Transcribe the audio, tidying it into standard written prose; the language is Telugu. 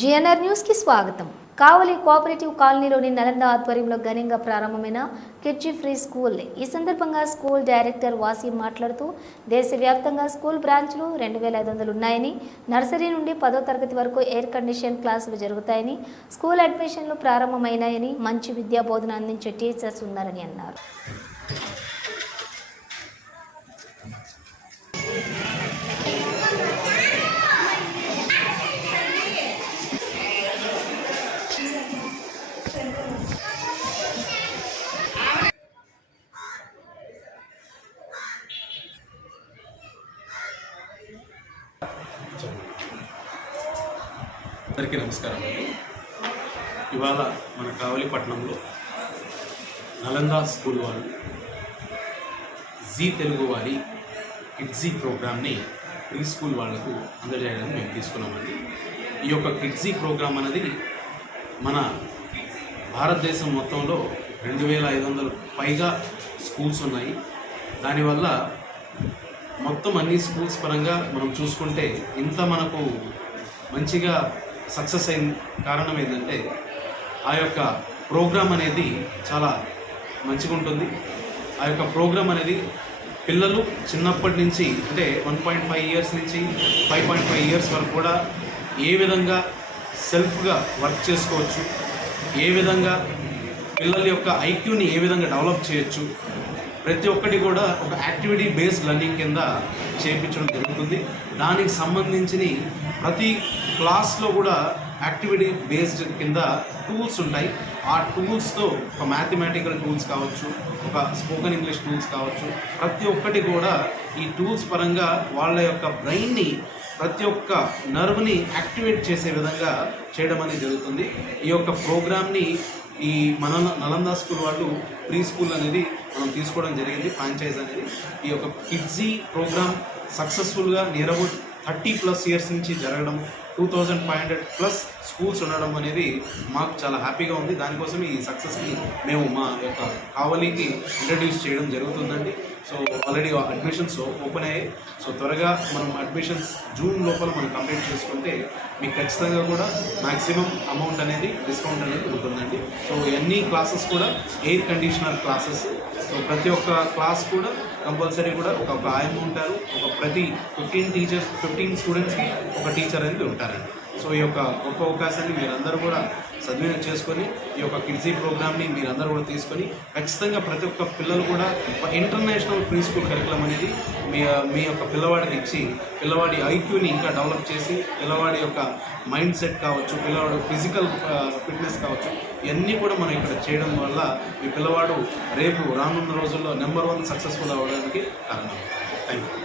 జిఎన్ఆర్ న్యూస్ కి స్వాగతం. కావలి కోఆపరేటివ్ కాలనీలోని నలంద ఆధ్వర్యంలో ఘనంగా ప్రారంభమైన కిడ్జీ ఫ్రీ స్కూల్. ఈ సందర్భంగా స్కూల్ డైరెక్టర్ వాసీం మాట్లాడుతూ దేశవ్యాప్తంగా స్కూల్ బ్రాంచ్లు 2500 ఉన్నాయని, నర్సరీ నుండి 10వ తరగతి వరకు ఎయిర్ కండిషన్ క్లాసులు జరుగుతాయని, స్కూల్ అడ్మిషన్లు ప్రారంభమైనాయని, మంచి విద్యా బోధన అందించే టీచర్స్ ఉన్నారని అన్నారు. అందరికీ నమస్కారం అండి. ఇవాళ మన కావలి పట్టణంలో నలంద స్కూల్ వాళ్ళు జీ తెలుగు వారి కిడ్జీ ప్రోగ్రామ్ని ప్రీ స్కూల్ వాళ్లకు అందజేయడానికి మేము తీసుకున్నామండి. ఈ యొక్క కిడ్జీ ప్రోగ్రామ్ అనేది మన భారతదేశం మొత్తంలో 2500 పైగా స్కూల్స్ ఉన్నాయి. దానివల్ల మొత్తం అన్ని స్కూల్స్ పరంగా మనం చూసుకుంటే ఇంత మనకు మంచిగా సక్సెస్ అయిన కారణం ఏంటంటే ఆ యొక్క ప్రోగ్రామ్ అనేది చాలా మంచిగా ఉంటుంది. ఆ యొక్క ప్రోగ్రామ్ అనేది పిల్లలు చిన్నప్పటి నుంచి అంటే 1.5 ఇయర్స్ నుంచి 5.5 ఇయర్స్ వరకు కూడా ఏ విధంగా సెల్ఫ్గా వర్క్ చేసుకోవచ్చు, ఏ విధంగా పిల్లల యొక్క ఐక్యూని ఏ విధంగా డెవలప్ చేయొచ్చు, ప్రతి ఒక్కటి కూడా ఒక యాక్టివిటీ బేస్డ్ లెర్నింగ్ కింద చేయించడం జరుగుతుంది. దానికి సంబంధించిన ప్రతి క్లాస్లో కూడా యాక్టివిటీ బేస్డ్ కింద టూల్స్ ఉంటాయి. ఆ టూల్స్తో ఒక మ్యాథమెటికల్ టూల్స్ కావచ్చు, ఒక స్పోకెన్ ఇంగ్లీష్ టూల్స్ కావచ్చు, ప్రతి ఒక్కటి కూడా ఈ టూల్స్ పరంగా వాళ్ళ యొక్క బ్రెయిన్ని, ప్రతి ఒక్క నర్వ్ని యాక్టివేట్ చేసే విధంగా చేయడం అనేది జరుగుతుంది. ఈ యొక్క ప్రోగ్రామ్ని ఈ మన నలంద స్కూల్ వాళ్ళు ప్రీ స్కూల్ అనేది మనం తీసుకోవడం జరిగింది, ఫ్రాంచైజ్ అనేది. ఈ యొక్క కిడ్జీ ప్రోగ్రామ్ సక్సెస్ఫుల్గా నియర్ అబౌట్ 30+ ఇయర్స్ నుంచి జరగడం, 2500+ స్కూల్స్ ఉండడం అనేది మాకు చాలా హ్యాపీగా ఉంది. దానికోసం ఈ సక్సెస్ని మేము మా యొక్క కావలికి ఇంట్రడ్యూస్ చేయడం జరుగుతుందండి. సో ఆల్రెడీ అడ్మిషన్స్ ఓపెన్ అయ్యాయి. సో త్వరగా మనం అడ్మిషన్స్ జూన్ లోపల మనం కంప్లీట్ చేసుకుంటే మీకు ఖచ్చితంగా కూడా మ్యాక్సిమం అమౌంట్ అనేది డిస్కౌంట్ అనేది ఉంటుందండి. సో అన్ని క్లాసెస్ కూడా ఎయిర్ కండిషనర్ క్లాసెస్. సో ప్రతి ఒక్క క్లాస్ కూడా కంపల్సరీ కూడా ఒక ఆయమ్మ ఉంటారు. ఒక ప్రతి 15 స్టూడెంట్స్కి ఒక టీచర్ అనేది ఉంటారండి. సో ఈ యొక్క గొప్ప అవకాశాన్ని మీరందరూ కూడా సద్వినియోగం చేసుకొని ఈ యొక్క కిడ్జీ ప్రోగ్రామ్ని మీరందరూ కూడా తీసుకొని ఖచ్చితంగా ప్రతి ఒక్క పిల్లలు కూడా ఇంటర్నేషనల్ ప్రీ స్కూల్ కరికులం అనేది మీ యొక్క పిల్లవాడికి ఇచ్చి పిల్లవాడి ఐక్యూని ఇంకా డెవలప్ చేసి పిల్లవాడి యొక్క మైండ్ సెట్ కావచ్చు, పిల్లవాడు ఫిజికల్ ఫిట్నెస్ కావచ్చు, ఇవన్నీ కూడా మనం ఇక్కడ చేయడం వల్ల మీ పిల్లవాడు రేపు రానున్న రోజుల్లో నెంబర్ 1 సక్సెస్ఫుల్ అవ్వడానికి కారణం. Thank you.